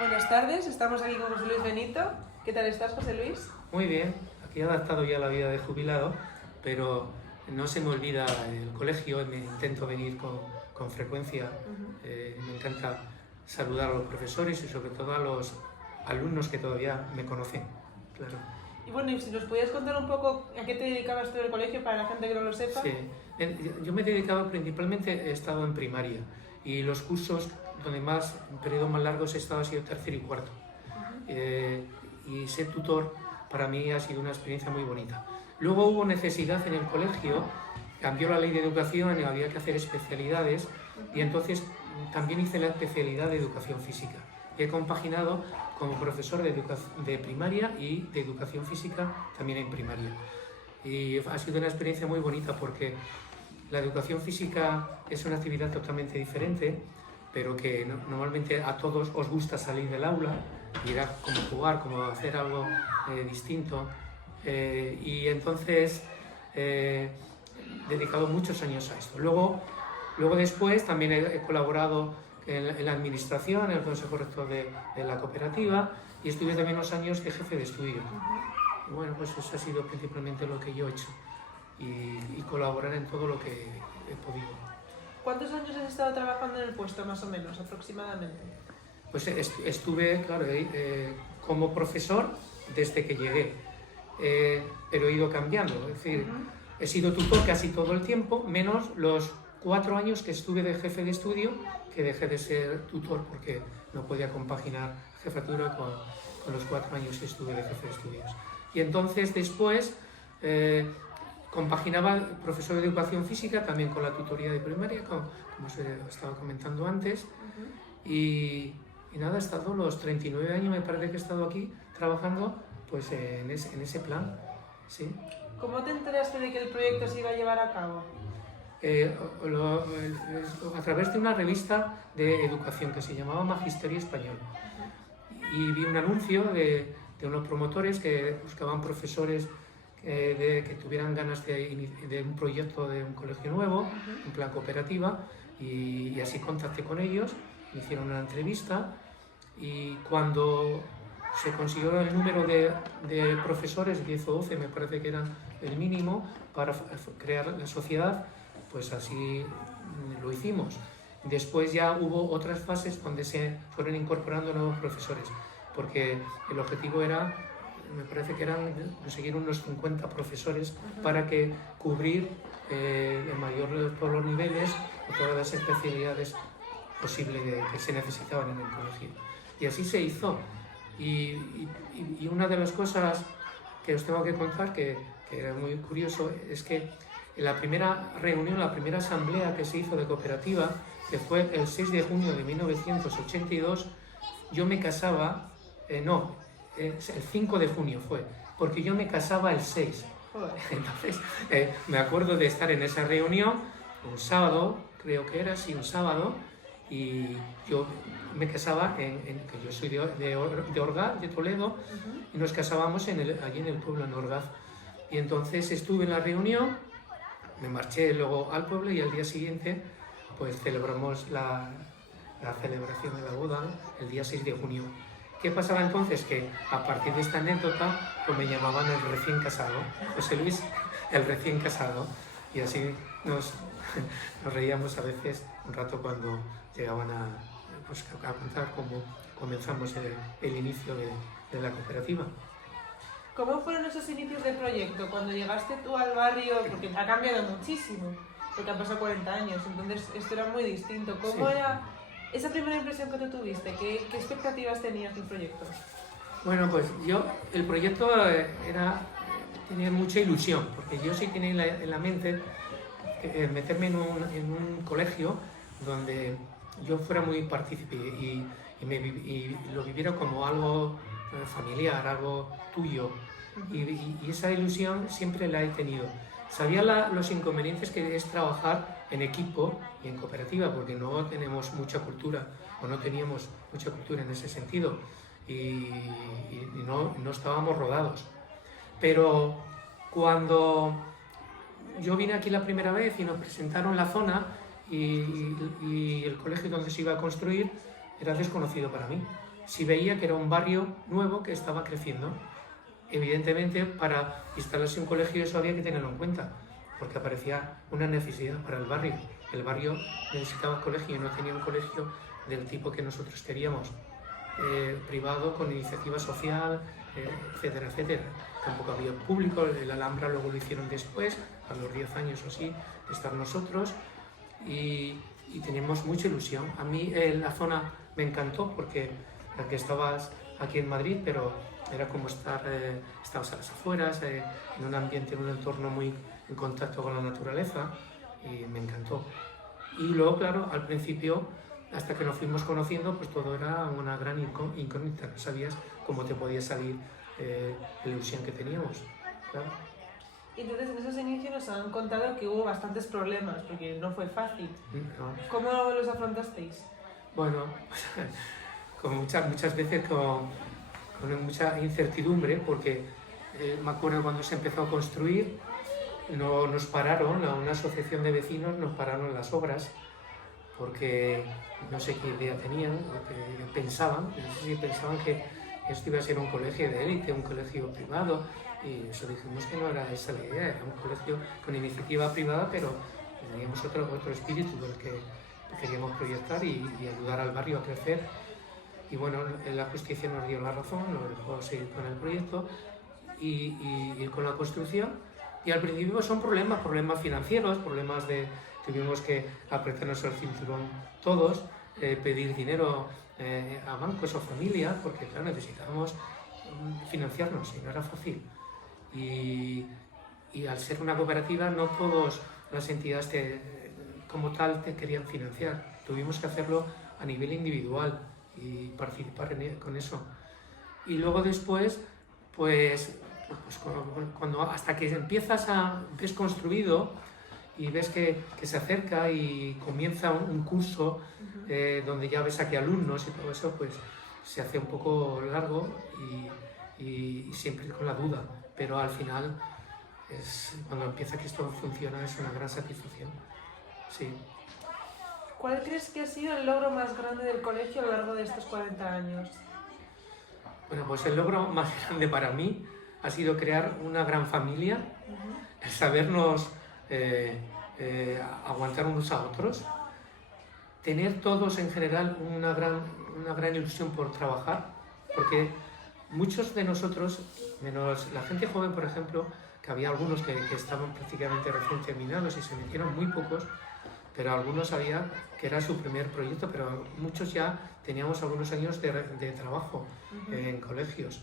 Buenas tardes, estamos aquí con José Luis Benito. ¿Qué tal estás, José Luis? Muy bien, aquí he adaptado ya la vida de jubilado, pero no se me olvida el colegio, me intento venir con frecuencia. Me encanta saludar a los profesores y sobre todo a los alumnos que todavía me conocen, claro. Y bueno, y si nos pudieras contar un poco a qué te dedicabas tú en el colegio para la gente que no lo sepa. Sí, yo me he dedicado principalmente, he estado en primaria y los cursos donde más, periodos más largos he estado ha sido tercero y cuarto. Y ser tutor para mí ha sido una experiencia muy bonita. Luego hubo necesidad en el colegio, cambió la ley de educación y había que hacer especialidades y entonces también hice la especialidad de educación física. He compaginado como profesor de primaria y de educación física también en primaria. Y ha sido una experiencia muy bonita porque la educación física es una actividad totalmente diferente, pero que normalmente a todos os gusta salir del aula, ir a como jugar, como hacer algo distinto. Y entonces he dedicado muchos años a esto. Luego después también he colaborado en la administración, en el consejo rector de la cooperativa y estuve también unos años de jefe de estudio. Y bueno, pues eso ha sido principalmente lo que yo he hecho y colaborar en todo lo que he podido. ¿Cuántos años has estado trabajando en el puesto, más o menos, aproximadamente? Pues estuve, claro, como profesor desde que llegué, pero he ido cambiando, es decir, he sido tutor casi todo el tiempo, menos los 4 años que estuve de jefe de estudio, que dejé de ser tutor porque no podía compaginar jefatura con los 4 años que estuve de jefe de estudios. Y entonces después compaginaba el profesor de educación física también con la tutoría de primaria, como os he estado comentando antes, y nada, he estado los 39 años, me parece que he estado aquí trabajando pues en ese plan, ¿sí? ¿Cómo te enteraste de que el proyecto se iba a llevar a cabo? A través de una revista de educación que se llamaba Magisterio Español. Y vi un anuncio de unos promotores que buscaban profesores que tuvieran ganas de un proyecto de un colegio nuevo, en plan cooperativa, y así contacté con ellos, me hicieron una entrevista y cuando se consiguió el número de profesores, 10 o 12 me parece que era el mínimo para crear la sociedad, pues así lo hicimos. Después ya hubo otras fases donde se fueron incorporando nuevos profesores, porque el objetivo era, me parece que eran conseguir unos 50 profesores para que cubrir el mayor de todos los niveles o todas las especialidades posibles que se necesitaban en el colegio. Y así se hizo. Y una de las cosas que os tengo que contar, que era muy curioso, es que en la primera reunión, la primera asamblea que se hizo de cooperativa, que fue el 6 de junio de 1982, yo me casaba, el 5 de junio fue, porque yo me casaba el 6. Entonces, me acuerdo de estar en esa reunión, un sábado, creo que era, sí, un sábado, y yo me casaba, que yo soy de Orgaz, de Toledo, y nos casábamos allí en el pueblo, en Orgaz. Y entonces estuve en la reunión, me marché luego al pueblo y al día siguiente pues celebramos la celebración de la boda el día 6 de junio. ¿Qué pasaba entonces? Que a partir de esta anécdota pues me llamaban el recién casado, José Luis, el recién casado, y así nos reíamos a veces un rato cuando llegaban a contar cómo comenzamos el inicio de la cooperativa. ¿Cómo fueron esos inicios del proyecto? Cuando llegaste tú al barrio, porque ha cambiado muchísimo, porque han pasado 40 años, entonces esto era muy distinto. ¿Cómo era esa primera impresión que tú tuviste? ¿Qué expectativas tenías del proyecto? Bueno, pues el proyecto tenía mucha ilusión, porque yo sí tenía en la mente meterme en un colegio donde yo fuera muy partícipe y lo viviera como algo familiar, algo tuyo. Y esa ilusión siempre la he tenido. Sabía los inconvenientes que es trabajar en equipo y en cooperativa, porque no tenemos mucha cultura, o no teníamos mucha cultura en ese sentido, y no estábamos rodados. Pero cuando yo vine aquí la primera vez y nos presentaron la zona y el colegio donde se iba a construir, era desconocido para mí. sí veía que era un barrio nuevo que estaba creciendo. Evidentemente, para instalarse un colegio eso había que tenerlo en cuenta, porque aparecía una necesidad para el barrio. El barrio necesitaba colegio y no tenía un colegio del tipo que nosotros queríamos, privado, con iniciativa social, etcétera, etcétera. Tampoco había público, el Alhambra luego lo hicieron después, a los 10 años o así, de estar nosotros, y teníamos mucha ilusión. A mí la zona me encantó porque estabas aquí en Madrid, pero era como estabas a las afueras, en un ambiente, en un entorno muy en contacto con la naturaleza, y me encantó. Y luego, claro, al principio, hasta que nos fuimos conociendo, pues todo era una gran incógnita, no sabías cómo te podía salir la ilusión que teníamos, claro. Y entonces en esos inicios nos han contado que hubo bastantes problemas, porque no fue fácil. No. ¿Cómo los afrontasteis? Bueno, con muchas veces con mucha incertidumbre, porque me acuerdo cuando se empezó a construir, nos pararon, una asociación de vecinos nos pararon las obras, porque no sé qué idea tenían, o que pensaban, no sé si pensaban que esto iba a ser un colegio de élite, un colegio privado, y eso dijimos que no era esa la idea, era un colegio con iniciativa privada, pero teníamos otro espíritu del que queríamos proyectar y ayudar al barrio a crecer. Y bueno, la justicia nos dio la razón, nos dejó seguir con el proyecto y con la construcción. Y al principio son problemas financieros, tuvimos que apretarnos el cinturón todos, pedir dinero a bancos o familia, porque claro, necesitábamos financiarnos y no era fácil. Y al ser una cooperativa, no todas las entidades como tal te querían financiar. Tuvimos que hacerlo a nivel individual y participar con eso. Y luego después, pues hasta que ves construido y ves que se acerca y comienza un curso donde ya ves aquí alumnos y todo eso, pues se hace un poco largo y siempre con la duda, pero al final cuando empieza que esto funciona es una gran satisfacción. Sí. ¿Cuál crees que ha sido el logro más grande del colegio a lo largo de estos 40 años? Bueno, pues el logro más grande para mí ha sido crear una gran familia, el sabernos aguantar unos a otros, tener todos en general una gran ilusión por trabajar, porque muchos de nosotros, menos la gente joven, por ejemplo, que había algunos que estaban prácticamente recién terminados y se metieron muy pocos, pero algunos sabían que era su primer proyecto, pero muchos ya teníamos algunos años de trabajo en colegios.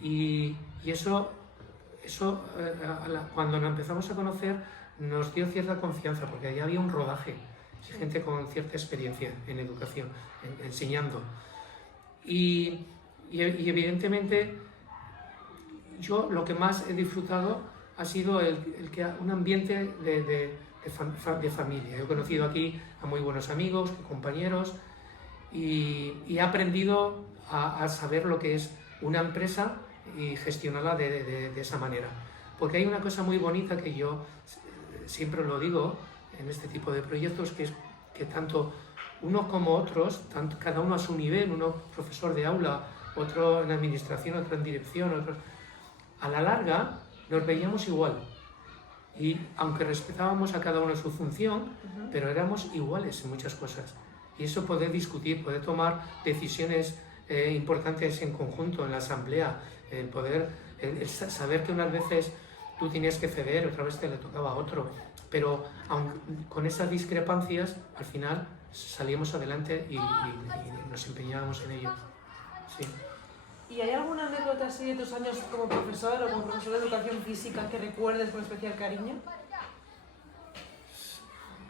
Y eso cuando nos empezamos a conocer, nos dio cierta confianza, porque allá había un rodaje, gente con cierta experiencia en educación, enseñando. Y evidentemente, yo lo que más he disfrutado ha sido un ambiente de familia. He conocido aquí a muy buenos amigos, compañeros, y he aprendido a saber lo que es una empresa y gestionarla de esa manera. Porque hay una cosa muy bonita que yo siempre lo digo en este tipo de proyectos, que es que tanto unos como otros, cada uno a su nivel, uno profesor de aula, otro en administración, otro en dirección, otro, a la larga nos veíamos igual. Y aunque respetábamos a cada uno su función, pero éramos iguales en muchas cosas. Y eso poder discutir, poder tomar decisiones importantes en conjunto, en la asamblea, el saber que unas veces tú tenías que ceder, otra vez te le tocaba a otro, pero con esas discrepancias, al final salíamos adelante y nos empeñábamos en ello. Sí. ¿Y hay alguna anécdota así de tus años como profesor o como profesor de educación física que recuerdes con especial cariño?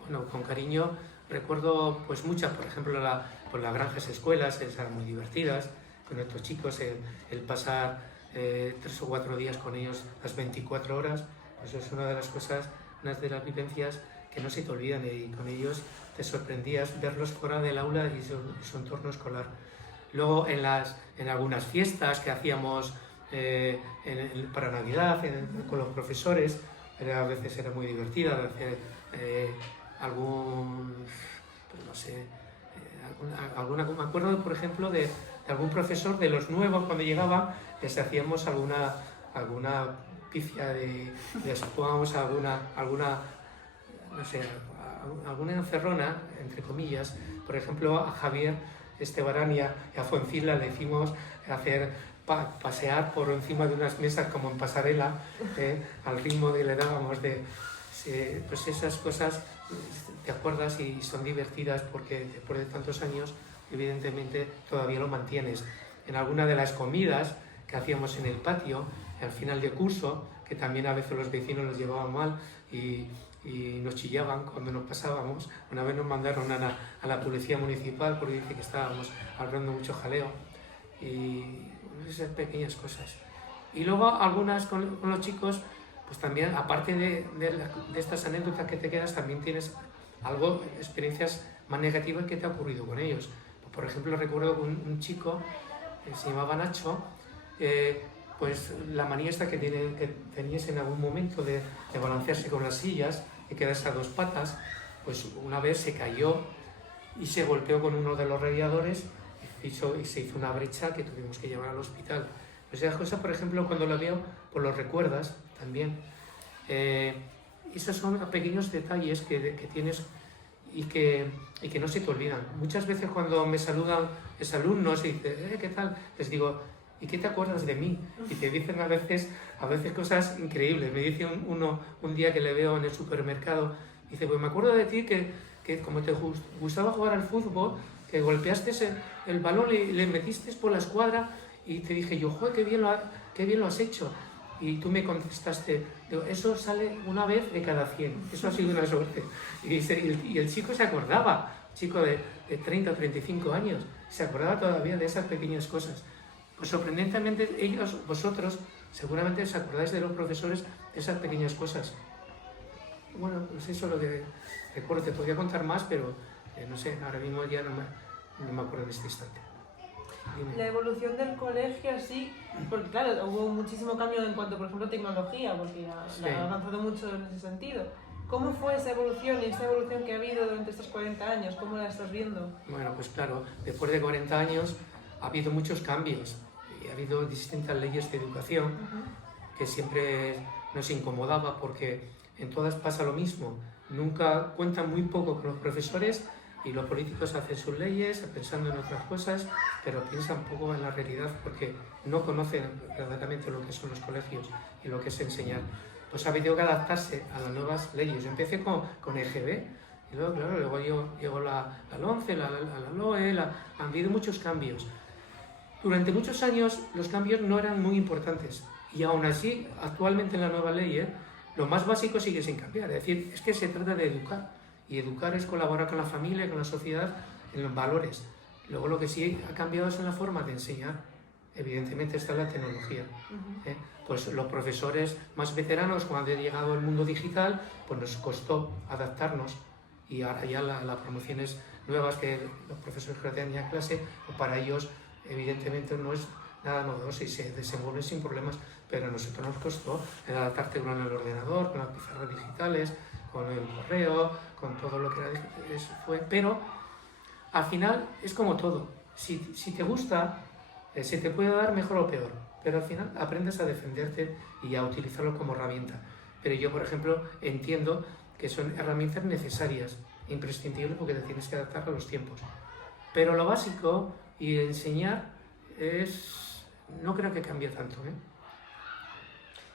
Bueno, con cariño recuerdo pues muchas, por ejemplo las granjas escuelas, eran muy divertidas con estos chicos, el pasar 3 o 4 días con ellos las 24 horas, eso es una de las cosas, una de las vivencias que no se te olvidan, y con ellos te sorprendías verlos fuera del aula y su entorno escolar. Luego en algunas fiestas que hacíamos para Navidad con los profesores, a veces era muy divertida, hacer me acuerdo por ejemplo de de algún profesor, de los nuevos cuando llegaban, les hacíamos alguna pifia les pongamos alguna, no sé, alguna encerrona, entre comillas. Por ejemplo, a Javier Estebarania y a Fuencila le hicimos pasear por encima de unas mesas como en pasarela, al ritmo que le dábamos pues esas cosas, te acuerdas y son divertidas porque después de tantos años, evidentemente, todavía lo mantienes. En alguna de las comidas que hacíamos en el patio, al final de curso, que también a veces los vecinos nos llevaban mal y nos chillaban cuando nos pasábamos. Una vez nos mandaron a la policía municipal porque dice que estábamos hablando mucho jaleo. Y esas pequeñas cosas. Y luego algunas con los chicos, pues también, aparte de estas anécdotas que te quedas, también tienes experiencias más negativas que te ha ocurrido con ellos. Por ejemplo, recuerdo un chico que se llamaba Nacho, pues la manía esta que tenías en algún momento de balancearse con las sillas y quedarse a dos patas, pues una vez se cayó y se golpeó con uno de los radiadores y se hizo una brecha que tuvimos que llevar al hospital. Pues esa cosa, por ejemplo, cuando la veo, pues lo recuerdas también. Esos son pequeños detalles que tienes y que no se te olvidan. Muchas veces cuando me saludan exalumnos y dicen, ¿qué tal? Les digo, ¿y qué te acuerdas de mí? Y te dicen a veces cosas increíbles. Me dice uno un día que le veo en el supermercado, dice, pues me acuerdo de ti que como te gustaba jugar al fútbol, que golpeaste el balón y le metiste por la escuadra y te dije yo, joder, qué bien lo has hecho. Y tú me contestaste, digo, eso sale una vez de cada 100, eso ha sido una suerte. Y el chico se acordaba, chico de 30 o 35 años, se acordaba todavía de esas pequeñas cosas. Pues sorprendentemente vosotros seguramente os acordáis de los profesores de esas pequeñas cosas. Bueno, pues eso es lo que recuerdo, te podría contar más, pero no sé, ahora mismo ya no me acuerdo en este instante. Dime. La evolución del colegio, así, porque claro, hubo muchísimo cambio en cuanto, por ejemplo, a tecnología, porque ha avanzado mucho en ese sentido. ¿Cómo fue esa evolución y esta evolución que ha habido durante estos 40 años? ¿Cómo la estás viendo? Bueno, pues claro, después de 40 años ha habido muchos cambios y ha habido distintas leyes de educación que siempre nos incomodaba porque en todas pasa lo mismo. Nunca cuentan muy poco con los profesores y los políticos hacen sus leyes pensando en otras cosas, pero piensan poco en la realidad porque no conocen verdaderamente lo que son los colegios y lo que es enseñar. Pues ha habido que adaptarse a las nuevas leyes. Yo empecé con EGB y luego, claro, luego llegó la LOMCE, la LOE, han habido muchos cambios. Durante muchos años los cambios no eran muy importantes y aún así, actualmente en la nueva ley, lo más básico sigue sin cambiar. Es decir, es que se trata de educar. Y educar es colaborar con la familia, con la sociedad, en los valores. Luego lo que sí ha cambiado es en la forma de enseñar. Evidentemente está la tecnología. Pues los profesores más veteranos, cuando ha llegado el mundo digital, pues nos costó adaptarnos. Y ahora ya las promociones nuevas que los profesores que dan ya clase, pues para ellos evidentemente no es nada novedoso y se desenvuelven sin problemas, pero a nosotros nos costó adaptarte con el ordenador, con las pizarras digitales, con el correo, con todo lo que fue, pero al final es como todo. Si te gusta, se te puede dar mejor o peor, pero al final aprendes a defenderte y a utilizarlo como herramienta. Pero yo, por ejemplo, entiendo que son herramientas necesarias, imprescindibles, porque te tienes que adaptar a los tiempos. Pero lo básico y enseñar no creo que cambie tanto.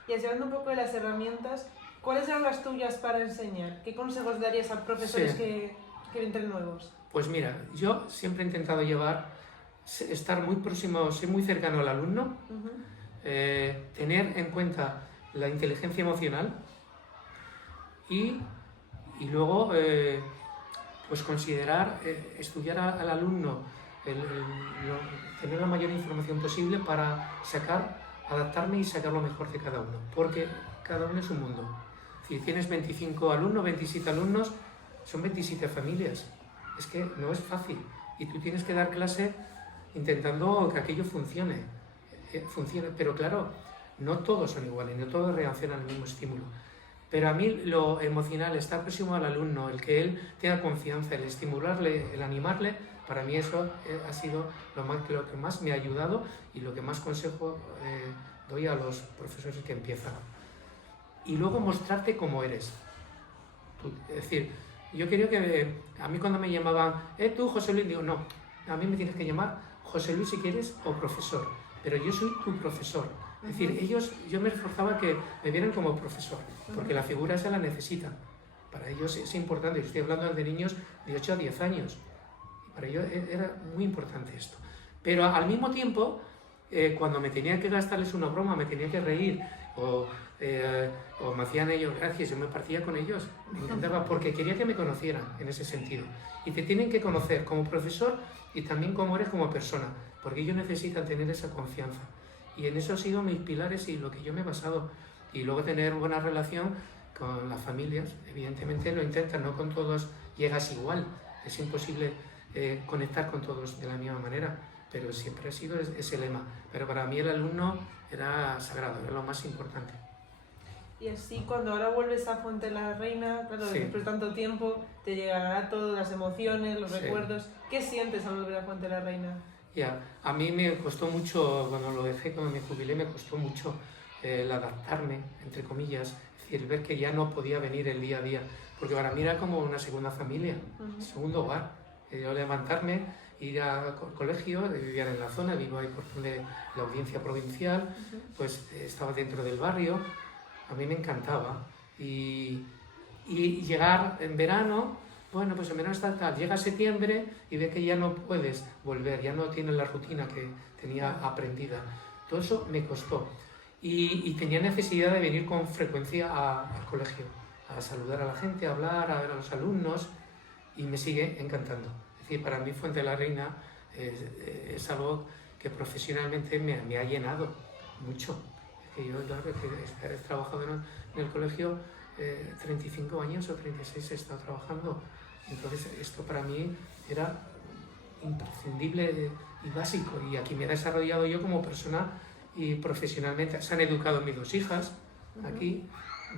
Y hablando un poco de las herramientas, ¿cuáles eran las tuyas para enseñar? ¿Qué consejos darías a profesores que entren nuevos? Pues mira, yo siempre he intentado estar muy próximo, ser muy cercano al alumno, tener en cuenta la inteligencia emocional y luego pues considerar, estudiar al alumno, tener la mayor información posible para adaptarme y sacar lo mejor de cada uno, porque cada uno es un mundo. Si tienes 25 alumnos, 27 alumnos, son 27 familias. Es que no es fácil. Y tú tienes que dar clase intentando que aquello funcione. Pero claro, no todos son iguales, no todos reaccionan al mismo estímulo. Pero a mí lo emocional, estar próximo al alumno, el que él tenga confianza, el estimularle, el animarle, Para mí eso ha sido lo que más me ha ayudado y lo que más consejo doy a los profesores que empiezan. Y luego mostrarte cómo eres. Es decir, yo quería que a mí cuando me llamaban, tú José Luis, digo, no, a mí me tienes que llamar José Luis si quieres o profesor, pero yo soy tu profesor. Es decir, yo me esforzaba que me vieran como profesor, porque la figura esa la necesitan. Para ellos es importante, estoy hablando de niños de 8 a 10 años, y para ellos era muy importante esto. Pero al mismo tiempo, cuando me tenía que gastarles una broma, me tenía que reír, o me hacían ellos gracias, yo me partía con ellos, me encantaba, porque quería que me conocieran en ese sentido. Y te tienen que conocer como profesor y también como eres como persona, porque ellos necesitan tener esa confianza. Y en eso han sido mis pilares y lo que yo me he basado. Y luego tener buena relación con las familias, evidentemente lo intentan, no con todos llegas igual, es imposible conectar con todos de la misma manera, pero siempre ha sido ese lema. Pero para mí el alumno era sagrado, era lo más importante. Y así cuando ahora vuelves a Fuente la Reina, claro, Sí. después de tanto tiempo, te llegará todo, las emociones, los recuerdos. ¿Qué sientes al volver a Fuente la Reina? Ya, a mí me costó mucho, cuando lo dejé, cuando me jubilé, me costó mucho el adaptarme, entre comillas, es decir, ver que ya no podía venir el día a día, porque para mí era como una segunda familia, segundo hogar. Yo levantarme, ir al colegio, vivía en la zona, vivo ahí por donde la audiencia provincial, pues estaba dentro del barrio, a mí me encantaba. Y llegar en verano, bueno, pues en verano está tal, llega septiembre y ve que ya no puedes volver, ya no tienes la rutina que tenía aprendida. Todo eso me costó. Y tenía necesidad de venir con frecuencia al colegio, a saludar a la gente, a hablar, a ver a los alumnos, y me sigue encantando. Es decir, para mí Fuente de la Reina es algo que profesionalmente me ha llenado mucho. Es que yo, claro, que he trabajado en el colegio 35 años o 36 he estado trabajando. Entonces esto para mí era imprescindible y básico, y aquí me he desarrollado yo como persona y profesionalmente. Se han educado mis dos hijas aquí,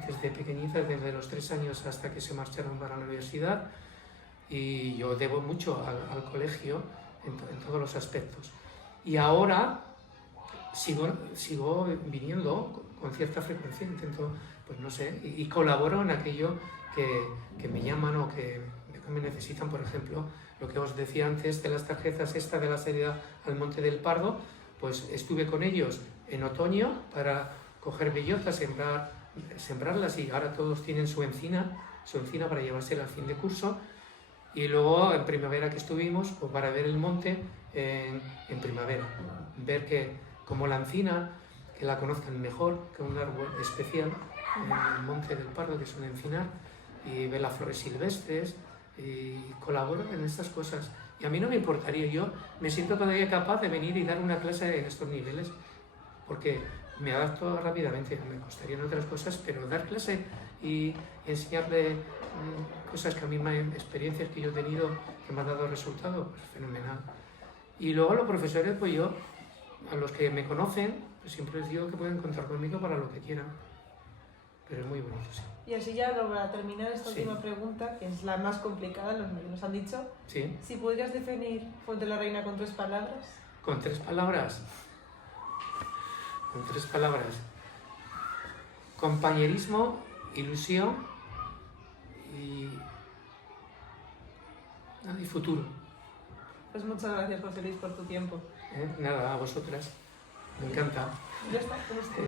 desde pequeñitas, desde los 3 años hasta que se marcharon para la universidad, y yo debo mucho al colegio en todos los aspectos. Y ahora sigo viniendo con cierta frecuencia, intento, pues no sé, y colaboro en aquello que me llaman o que me necesitan. Por ejemplo, lo que os decía antes de las tarjetas esta de la salida al Monte del Pardo, pues estuve con ellos en otoño para coger bellotas, sembrarlas, y ahora todos tienen su encina para llevársela al fin de curso. Y luego en primavera que estuvimos, pues para ver el monte en primavera, ver que como la encina, que la conozcan mejor, que un árbol especial en el Monte del Pardo, que es un encinar, y ver las flores silvestres, y colaboro en estas cosas. Y a mí no me importaría, yo me siento todavía capaz de venir y dar una clase en estos niveles, porque me adapto rápidamente. Me costarían otras cosas, pero dar clase y enseñarle cosas que a mí experiencias que yo he tenido que me han dado resultados, pues fenomenal. Y luego los profesores, pues yo, a los que me conocen, pues siempre les digo que pueden contar conmigo para lo que quieran. Pero es muy bonito, sí. Y así ya para terminar esta última pregunta, que es la más complicada, lo que nos han dicho. Sí. Si podrías definir Fuente la Reina con 3 palabras. ¿Con 3 palabras? Con 3 palabras. Compañerismo, ilusión y futuro. Pues muchas gracias, José Luis, por tu tiempo. Nada, a vosotras. Me encanta. Ya está.